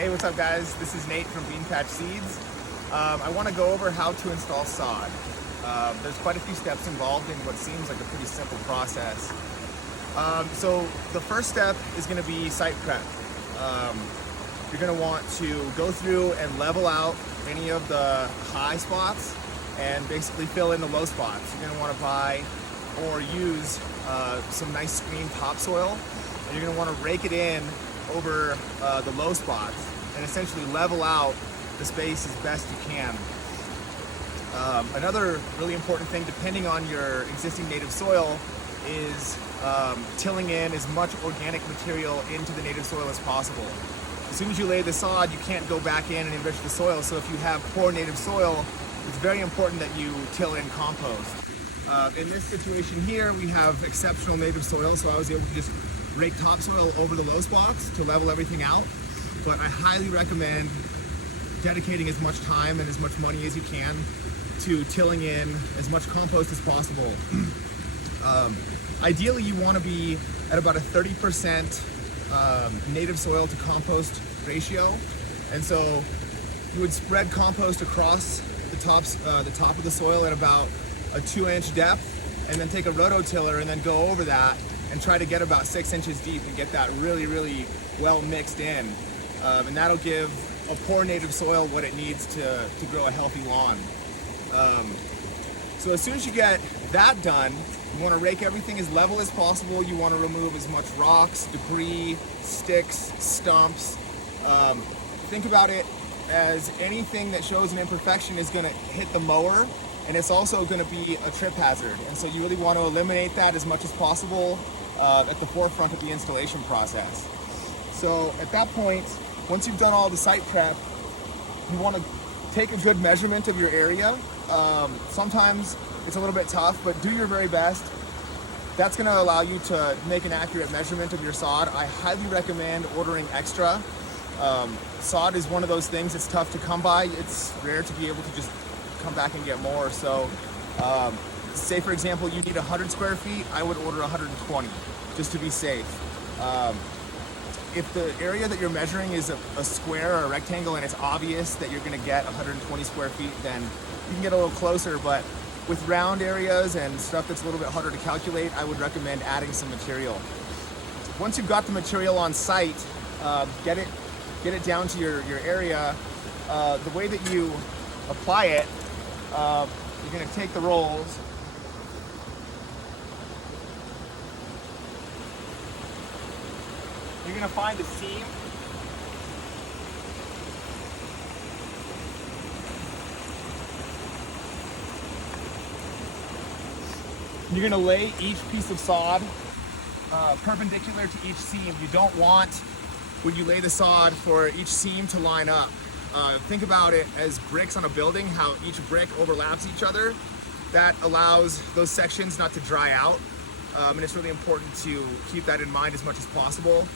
Hey, what's up guys? This is Nate from Bean Patch Seeds. I want to go over how to install sod. There's quite a few steps involved in what seems like a pretty simple process. So the first step is going to be site prep. You're going to want to go through and level out any of the high spots and basically fill in the low spots. You're going to want to buy or use some nice screen topsoil, and you're going to want to rake it in over the low spots and essentially level out the space as best you can. Another really important thing, depending on your existing native soil, is tilling in as much organic material into the native soil as possible. As soon as you lay the sod, you can't go back in and enrich the soil, so if you have poor native soil, it's very important that you till in compost. In this situation here, we have exceptional native soil, so I was able to just rake topsoil over the low spots to level everything out. But I highly recommend dedicating as much time and as much money as you can to tilling in as much compost as possible. Ideally, you want to be at about a 30% native soil to compost ratio, and so you would spread compost across the top of the soil at about a 2-inch depth, and then take a rototiller and then go over that and try to get about 6 inches deep and get that really well mixed in. And that'll give a poor native soil what it needs to grow a healthy lawn. So as soon as you get that done, you want to rake everything as level as possible. You want to remove as much rocks, debris, sticks, stumps. Think about it as anything that shows an imperfection is going to hit the mower, and it's also going to be a trip hazard. And so you really want to eliminate that as much as possible at the forefront of the installation process. So at that point, once you've done all the site prep, you want to take a good measurement of your area. Sometimes it's a little bit tough, but do your very best. That's going to allow you to make an accurate measurement of your sod. I highly recommend ordering extra. Sod is one of those things that's tough to come by. It's rare to be able to just come back and get more. So say for example you need 100 square feet, I would order 120 just to be safe. If the area that you're measuring is a square or a rectangle and it's obvious that you're going to get 120 square feet, then you can get a little closer. But with round areas and stuff that's a little bit harder to calculate, I would recommend adding some material. Once you've got the material on site, get it down to your area. The way that you apply it, you're going to take the rolls, you're going to find a seam, you're going to lay each piece of sod perpendicular to each seam. You don't want, when you lay the sod, for each seam to line up. Think about it as bricks on a building, how each brick overlaps each other. That allows those sections not to dry out, and it's really important to keep that in mind as much as possible.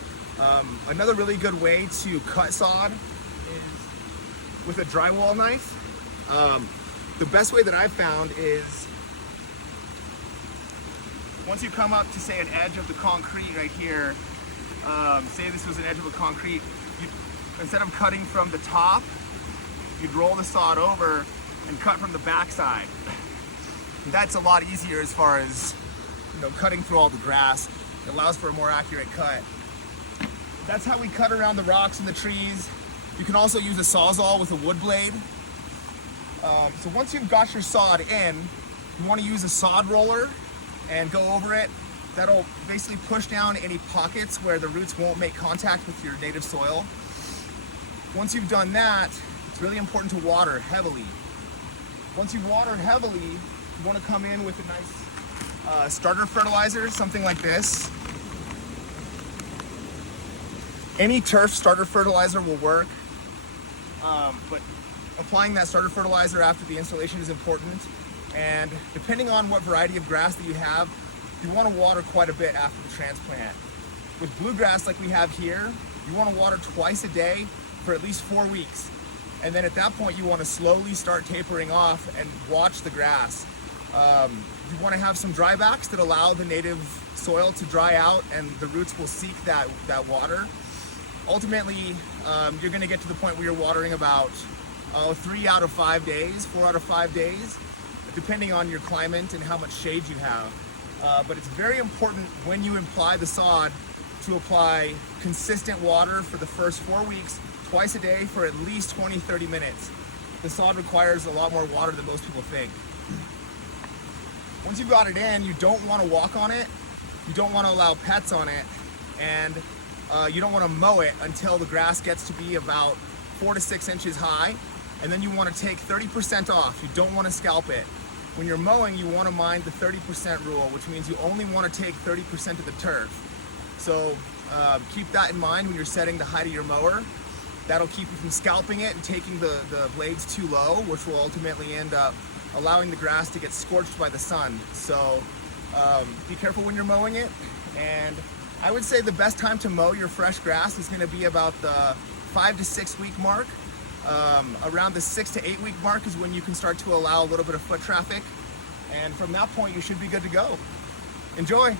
Another really good way to cut sod is with a drywall knife. The best way that I've found is, once you come up to say an edge of the concrete right here, say this was an edge of a concrete, instead of cutting from the top, you'd roll the sod over and cut from the backside. That's a lot easier as far as, cutting through all the grass. It allows for a more accurate cut. That's how we cut around the rocks and the trees. You can also use a sawzall with a wood blade. So once you've got your sod in, you want to use a sod roller and go over it. That'll basically push down any pockets where the roots won't make contact with your native soil. Once you've done that, it's really important to water heavily. Once you've watered heavily, you want to come in with a nice starter fertilizer, something like this. Any turf starter fertilizer will work, but applying that starter fertilizer after the installation is important. And depending on what variety of grass that you have, you want to water quite a bit after the transplant. With bluegrass like we have here, you want to water twice a day for at least 4 weeks. And then at that point you want to slowly start tapering off and watch the grass. You want to have some drybacks that allow the native soil to dry out and the roots will seek that water. ultimately, you're going to get to the point where you're watering about 3 out of 5 days, 4 out of 5 days, depending on your climate and how much shade you have. But it's very important when you apply the sod to apply consistent water for the first 4 weeks, twice a day for at least 20-30 minutes. The sod requires a lot more water than most people think. Once you've got it in, you don't want to walk on it, you don't want to allow pets on it, and you don't want to mow it until the grass gets to be about 4 to 6 inches high, and then you want to take 30% off. You don't want to scalp it. When you're mowing, you want to mind the 30% rule, which means you only want to take 30% of the turf. So keep that in mind when you're setting the height of your mower. That'll keep you from scalping it and taking the blades too low, which will ultimately end up allowing the grass to get scorched by the sun. So be careful when you're mowing it. And I would say the best time to mow your fresh grass is going to be about the 5 to 6 week mark. Around the 6 to 8 week mark is when you can start to allow a little bit of foot traffic. And from that point, you should be good to go. Enjoy.